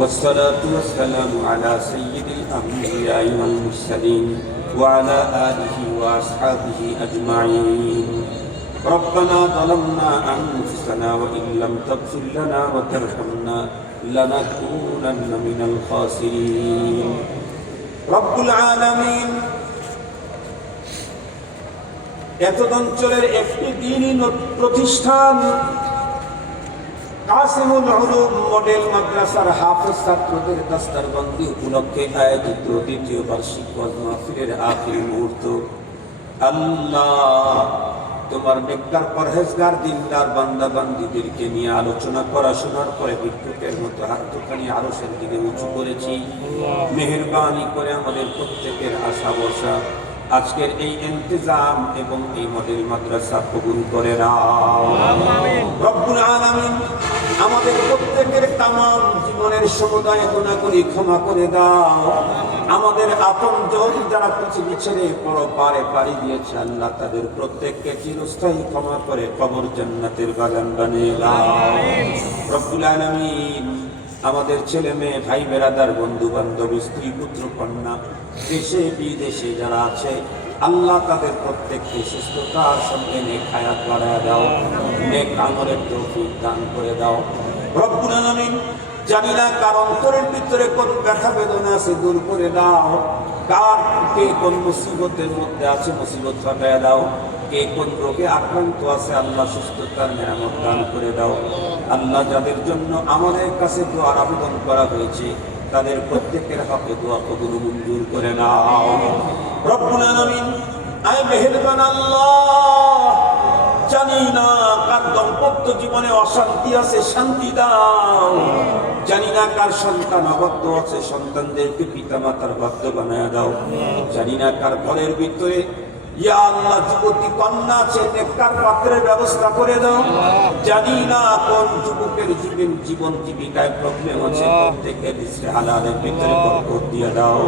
والصلاة والسلام على سيد الأنبياء والمرسلين وعلى آله وأصحابه أجمعين ربنا ظلمنا أنفسنا وإن لم تغفر لنا وترحمنا لنكونن من الخاسرين رب العالمين এতদ অঞ্চলের একটি দিনই প্রতিষ্ঠান কাসিমুল উলুম মডেল মাদ্রাসার হাফেজ ছাত্রদের দাস্তারবন্দি উপলক্ষে আয়োজিত দ্বিতীয় বার্ষিক মাহফিলের আখির মুহূর্ত। আল্লাহ তোমার নেককার পরহেজগার দিনদার বান্দা বান্দিদেরকে নিয়ে আলোচনা করা শোনার পরে বিদ্যুতের মতো হাতখানি আরশের দিকে উঁচু করেছি। মেহেরবানি করে আমাদের প্রত্যেকের আশা বসা আজকের এই ইন্তজাম এবং এই মডেল মাদ্রাসা কবুল করে নাও। রব্বুল আলামিন আমাদের প্রত্যেকের তামাম জীবনের সমুদায় গুণাগুলি ক্ষমা করে দাও। আমাদের আপন জন যারা পৃথিবী ছেড়ে বড় পারে পাড়ি দিয়েছে আল্লাহ তাদের প্রত্যেককে চিরস্থায়ী ক্ষমা করে কবর জান্নাতের বাগান বানিয়ে দাও। রব্বুল আলামিন আমাদের ছেলে মেয়ে, ভাই বেড়াদার বন্ধু বান্ধব স্ত্রী, পুত্র, কন্যা, দেশে, বিদেশে যারা আছে, আল্লাহ তাদের প্রত্যেককে সুস্থতার সঙ্গে নেক হায়াত বাড়ায় দাও, নেক আমলের তৌফিক দান করে দাও। রব্বুল আলামিন জানি না কার অন্তরের ভিতরে কোন ব্যথা বেদনা আছে, দূর করে দাও। কার কে কোন মুসিবতের মধ্যে আছে, মুসিবত হটায় দাও। কে কোন রোগে আক্রান্ত আছে, আল্লাহ সুস্থতার নিয়ামত দান করে দাও। আল্লাহ যাদের জন্য আমাদের কাছে দোয়ার আবেদন করা হয়েছে, তাদের প্রত্যেকের হাতে দোয়া কবুল মঞ্জুর করে নাও। রব্বুল জানি না কার দাম্পত্য জীবনে অশান্তি আছে, শান্তি দাও। জানি না কার সন্তান অবাধ্য আছে, সন্তানদেরকে পিতা মাতার বাধ্য বানায় দাও। জানি না কার ঘরের ভিতরে ব্যবস্থা করে দাও। জানি না যুবকের জীবন জীবিকায় প্রবলেম আছে প্রত্যেকের দিয়ে দাও।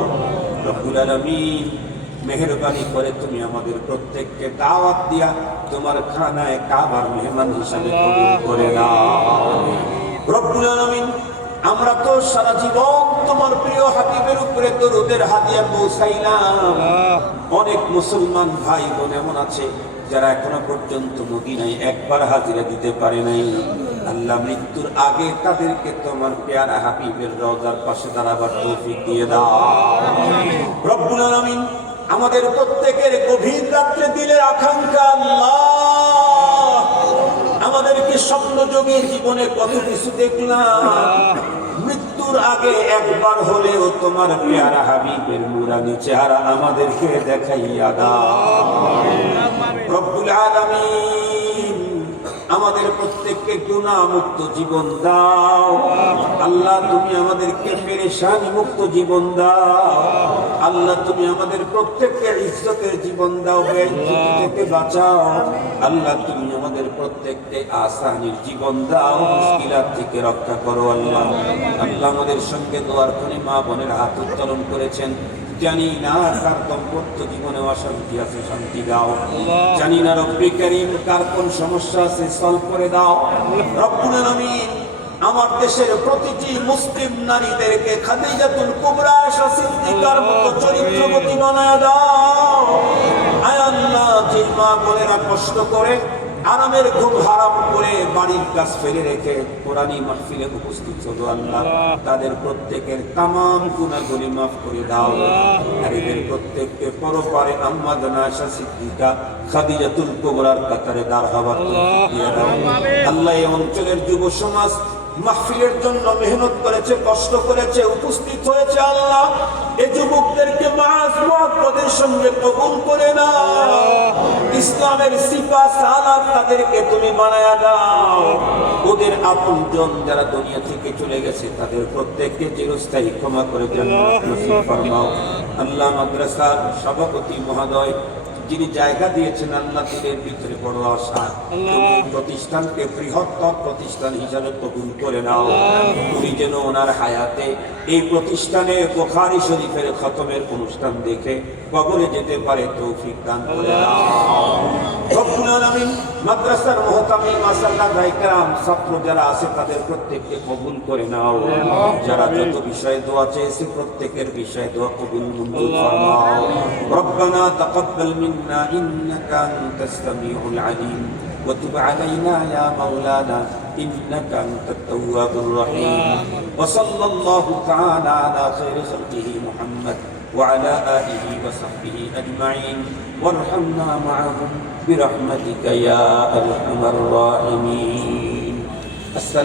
মেহরবানি করে তুমি আমাদের প্রত্যেককে দাওয়াত দিয়া তোমার খানায় কাবার মেহমান হিসাবে করে দাও। রব্বুল আলামিন আমরা তো সারা জীবন তোমার প্রিয় হাবিবের উপরে দরুদের হাদিয়া পৌঁছাইলাম। অনেক মুসলমান ভাই বোন এমন আছে যারা এখনও পর্যন্ত মদিনায় একবার হাজিরা দিতে পারে নাই। আল্লাহ মৃত্যুর আগে তাদেরকে তোমার পেয়ারা হাবিবের রওজার পাশে দাঁড়াবার তৌফিক দিয়ে দাও। রব্বুল আলামিন আমাদের প্রত্যেকের গভীর রাত্রে দিলে আকাঙ্ক্ষা আল্লাহ। স্বপ্ন জীবনে কত কিছু দেখলাম। মৃত্যুর আগে একবার হলেও তোমার পেয়ারা হাবিবের মুরানি চেহারা আমাদেরকে দেখাইয়া দাও। রব্বুল আলামিন। আমাদের প্রত্যেককে গুণা মুক্ত জীবন দাও। আল্লাহ, তুমি আমাদেরকে পেরেশানি মুক্ত জীবন দাও। আল্লাহ, তুমি আমাদের প্রত্যেককে ইজ্জতের জীবন দাও থেকে বাঁচাও। আল্লাহ, তুমি আমাদের প্রত্যেককে আসানির জীবন দাও, মুশকিলাত থেকে রক্ষা করো আল্লাহ। আল্লাহ আমাদের সঙ্গে দোয়ার খনি মা বোনের হাত উত্তোলন করেছেন। জানি না কার দাম্পত্য জীবনে অশান্তি আছে শান্তি দাও। জানি না রব্বি করিম কার কোন সমস্যা আছে সলভ করে দাও। রব্বুল আলামিন আমার দেশের প্রতিটি মুসলিম নারীদেরকে খাদিজাতুল কুবরা সিদ্দিকার মতো চরিত্রবতী বানায় দাও। আয় আল্লাহ যে মা বোনেরা কষ্ট করে আরামের ঘুম হারাম বাড়ির কাজ ফেলে রেখে কোরআনী মাহফিলে উপস্থিত। হলো আল্লাহ তাদের প্রত্যেকের তামাম গুণাগুলি মাফ করে দাও। আর এদের প্রত্যেককে পরপারে আম্মা জানাশা সিদ্দিকা খাদিজাতুল কুবরার কাতারে দাঁড় হওয়ার দিয়ে দাও। আল্লাহ এই অঞ্চলের যুব সমাজ মাহফিলের জন্য মেহনত করেছে, কষ্ট করেছে, উপস্থিত হয়েছে আল্লাহ। এই যুবকদেরকে মাস মহব্বতের সঙ্গে কবুল করে না ইসলামের সিপা সালাত তাদেরকে তুমি বানায়া দাও। ওদের আপনজন যারা দুনিয়া থেকে চলে গেছে, তাদের প্রত্যেককে চিরস্থায়ী ক্ষমা করে ফরমাও। আল্লাহ মাদ্রাসার সভাপতি মহোদয় যিনি জায়গা দিয়েছেন আল্লাহ দিনের ভিতরে বড় আশা। প্রতিষ্ঠানকে বৃহত্তর প্রতিষ্ঠান হিসাবে কবুল করে নাও। তুমি যেন ওনার হায়াতে এই প্রতিষ্ঠানে বোখারি শরীফের খতমের অনুষ্ঠান দেখে কবরে যেতে পারে তৌফিক দান করে মাদ্রাসার মুহতামিম মাসাল্লাহ রাইকাম ছাত্র যারা আছে তাদের প্রত্যেককে কবুল করে নাও। যারা যত বিষয়ে দোয়া চেয়েছে প্রত্যেকের বিষয়ে দোয়া কবুল মঞ্জুর ফরমাও। রব্বানা তাকাব্বাল মিন্না عنا إنك أنت السميع العليم. وتب علينا يا مولانا إنك أنت التواب الرحيم. وصلى الله تعالى على خير خلقه محمد وعلى آله وصحبه أجمعين. وارحمنا معهم برحمتك يا أرحم الراحمين. السلام